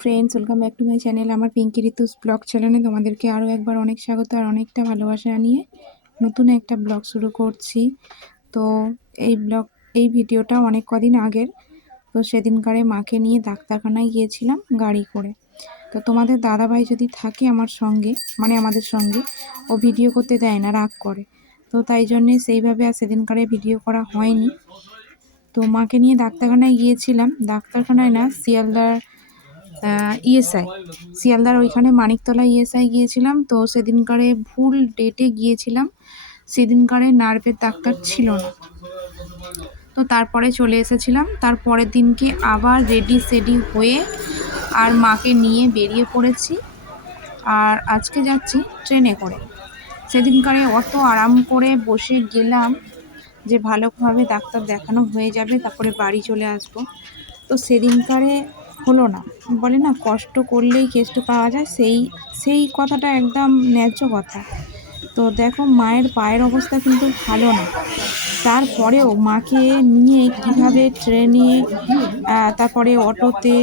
Friends welcome back to my channel আমার Pinki ঋতুস blog চ্যানেলে তোমাদেরকে আরও একবার অনেক স্বাগত আর অনেকটা ভালোবাসা নিয়ে নতুন একটা ব্লগ শুরু করছি। তো এই ব্লগ এই ভিডিওটা অনেক কদিন আগের। তো সেদিনকারে মাকে নিয়ে ডাক্তারখানায় গিয়েছিলাম গাড়ি করে। তো তোমাদের দাদাভাই যদি থাকে আমার সঙ্গে মানে আমাদের সঙ্গে, ও ভিডিও করতে দেয় না, রাগ করে। তো তাই জন্যে সেইভাবে আর সেদিনকারে ভিডিও করা হয়নি। তো মাকে নিয়ে ডাক্তারখানায় গিয়েছিলাম। ডাক্তারখানায় না, শিয়ালদার ইএসআই শিয়ালদার ওইখানে মানিকতলা ইএসআই গিয়েছিলাম, তো সেদিনকারে ভুল ডেটে গিয়েছিলাম। সেদিনকারে নার্ভের ডাক্তার ছিল না। তো তারপরে চলে এসেছিলাম। তার পরের দিনকে আবার রেডি সেডি হয়ে আর মাকে নিয়ে বেরিয়ে পড়েছি। আর আজকে যাচ্ছি ট্রেনে করে। সেদিনকারে অত আরাম করে বসে গেলাম যে ভালোভাবে ডাক্তার দেখানো হয়ে যাবে, তারপরে বাড়ি চলে আসব। তো সেদিনকারে হলো না। বলে না, কষ্ট করলেই কেষ্ট পাওয়া যায়, সেই সেই কথাটা একদম ন্যায্য কথা। তো দেখো, মায়ের পায়ের অবস্থা কিন্তু ভালো না। তারপরেও মাকে নিয়ে কীভাবে ট্রেনে তারপরে অটোতে,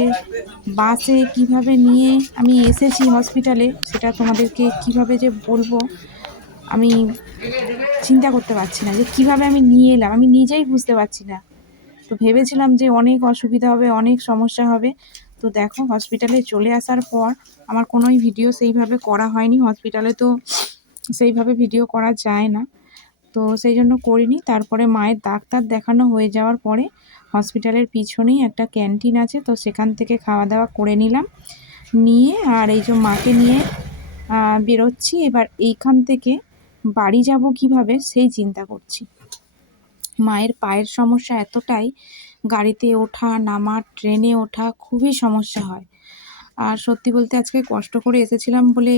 বাসে কীভাবে নিয়ে আমি এসেছি হসপিটালে, সেটা তোমাদেরকে কীভাবে যে বলব, আমি চিন্তা করতে পারছি না যে কীভাবে আমি নিয়ে এলাম। আমি নিজেই বুঝতে পারছি না। তো ভেবেছিলাম যে অনেক অসুবিধা হবে, অনেক সমস্যা হবে। তো দেখো হসপিটালে চলে আসার পর আমার কোনোই ভিডিও সেইভাবে করা হয়নি। হসপিটালে তো সেইভাবে ভিডিও করা যায় না। তো সেই জন্য করিনি। তারপরে মায়ের ডাক্তার দেখানো হয়ে যাওয়ার পরে হসপিটালের পিছনেই একটা ক্যান্টিন আছে। তো সেখান থেকে খাওয়া দাওয়া করে নিলাম। নিয়ে আর এই যে মাকে নিয়ে বেরোচ্ছি। এবার এইখান থেকে বাড়ি যাব কীভাবে সেই চিন্তা করছি। মায়ের পায়ের সমস্যা এতটাই, গাড়িতে ওঠা, নামা, ট্রেনে ওঠা খুবই সমস্যা হয়। আর সত্যি বলতে আজকে কষ্ট করে এসেছিলাম বলে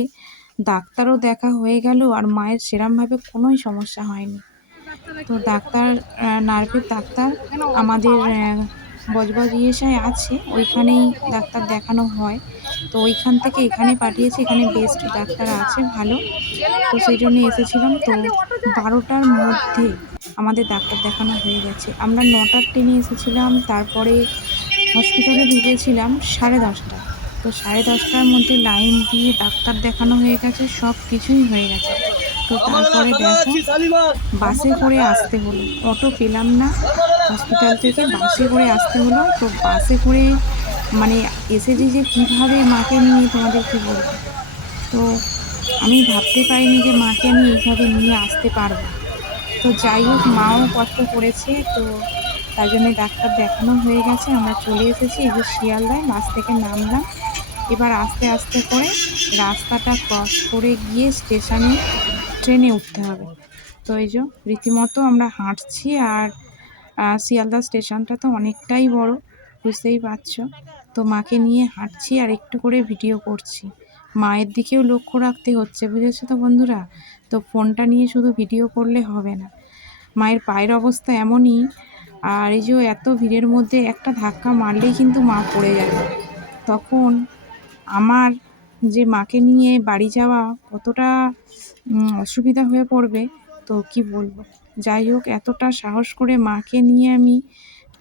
ডাক্তারও দেখা হয়ে গেল আর মায়ের সেরমভাবে কোনোই সমস্যা হয়নি। তো ডাক্তার নার্ভের ডাক্তার আমাদের বজবজ ইয়েসায় আছে, ওইখানেই ডাক্তার দেখানো হয়। তো ওইখান থেকে এখানে পাঠিয়েছে, এখানে বেস্ট ডাক্তার আছে, ভালো। তো সেই জন্য এসেছিলাম। তো বারোটার মধ্যে আমাদের ডাক্তার দেখানো হয়ে গেছে। আমরা নটার ট্রেনে এসেছিলাম, তারপরে হসপিটালে ঢুকেছিলাম সাড়ে দশটা তো সাড়ে দশটার মধ্যে লাইন দিয়ে ডাক্তার দেখানো হয়ে গেছে, সব কিছুই হয়ে গেছে। তো তারপরে দেখো, বাসে করে আসতে হলো। অটো পেলাম না হসপিটাল থেকে বাসে করে আসতে হলো। তো বাসে করে মানে এসেছি যে কীভাবে মাকে নিয়ে তোমাদের কী বলব? তো আমি ভাবতে পারিনি যে মাকে আমি এইভাবে নিয়ে আসতে পারব। তো যাই হোক, মাও কষ্ট করেছে, তো তাই জন্য ডাক্তার দেখানো হয়ে গেছে। আমরা চলে এসেছি এই যে শিয়ালদায় বাস থেকে নামলাম। এবার আস্তে আস্তে করে রাস্তাটা ক্রস করে গিয়ে স্টেশনে ট্রেনে উঠতে হবে। তো এই যে রীতিমতো আমরা হাঁটছি আর শিয়ালদা স্টেশনটা তো অনেকটাই বড়, বুঝতেই পারছ। তো মাকে নিয়ে হাঁটছি আর একটু করে ভিডিও করছি। মায়ের দিকেও লক্ষ্য রাখতে হচ্ছে, বুঝেছ তো বন্ধুরা? তো ফোনটা নিয়ে শুধু ভিডিও করলে হবে না। মায়ের পায়ের অবস্থা এমনই, আর এই যে এত ভিড়ের মধ্যে একটা ধাক্কা মারলেই কিন্তু মা পড়ে যাবে তখন আমার যে মাকে নিয়ে বাড়ি যাওয়া কতটা অসুবিধা হয়ে পড়বে, তো কি বলব? যাই হোক, এতটা সাহস করে মাকে নিয়ে আমি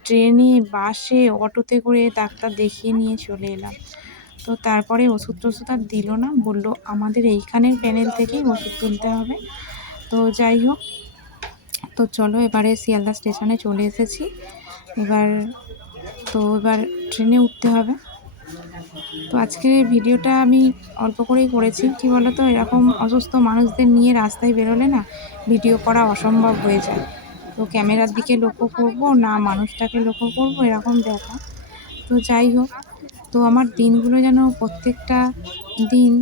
ট্রেনে, বাসে, অটোতে করে ডাক্তার দেখিয়ে নিয়ে চলে এলাম। তো তারপরে ওষুধ টষুধ আর দিল না। বলল, আমাদের এইখানের প্যানেল থেকেই ওষুধ তুলতে হবে। তো যাই হোক, তো চলো এবারে শিয়ালদা স্টেশনে চলে এসেছি। এবার, তো এবার ট্রেনে উঠতে হবে। তো আজকে ভিডিওটা আমি অল্প করেই করেছি। কী বলো তো এরকম অসুস্থ মানুষদের নিয়ে রাস্তায় বেরোলে না ভিডিও করা অসম্ভব হয়ে যায়। তো ক্যামেরার দিকে লক্ষ্য করব, না মানুষটাকে লক্ষ্য করব, এরকম ব্যাপার। তো যাই হোক তো আমার দিনগুলো যেন প্রত্যেকটা দিন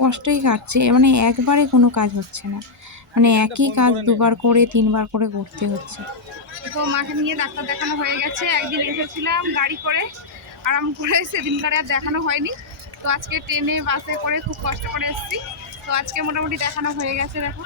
কষ্টই কাটছে। মানে একবারে কোনো কাজ হচ্ছে না। মানে একই কাজ দুবার করে, তিনবার করে করতে হচ্ছে। তো মাকে নিয়ে ডাক্তার দেখানো হয়ে গেছে। একদিন এসেছিলাম গাড়ি করে, আরাম করে। সেদিনকারে আর দেখানো হয়নি। তো আজকে ট্রেনে, বাসে করে খুব কষ্ট করে এসেছি। তো আজকে মোটামুটি দেখানো হয়ে গেছে, দেখো।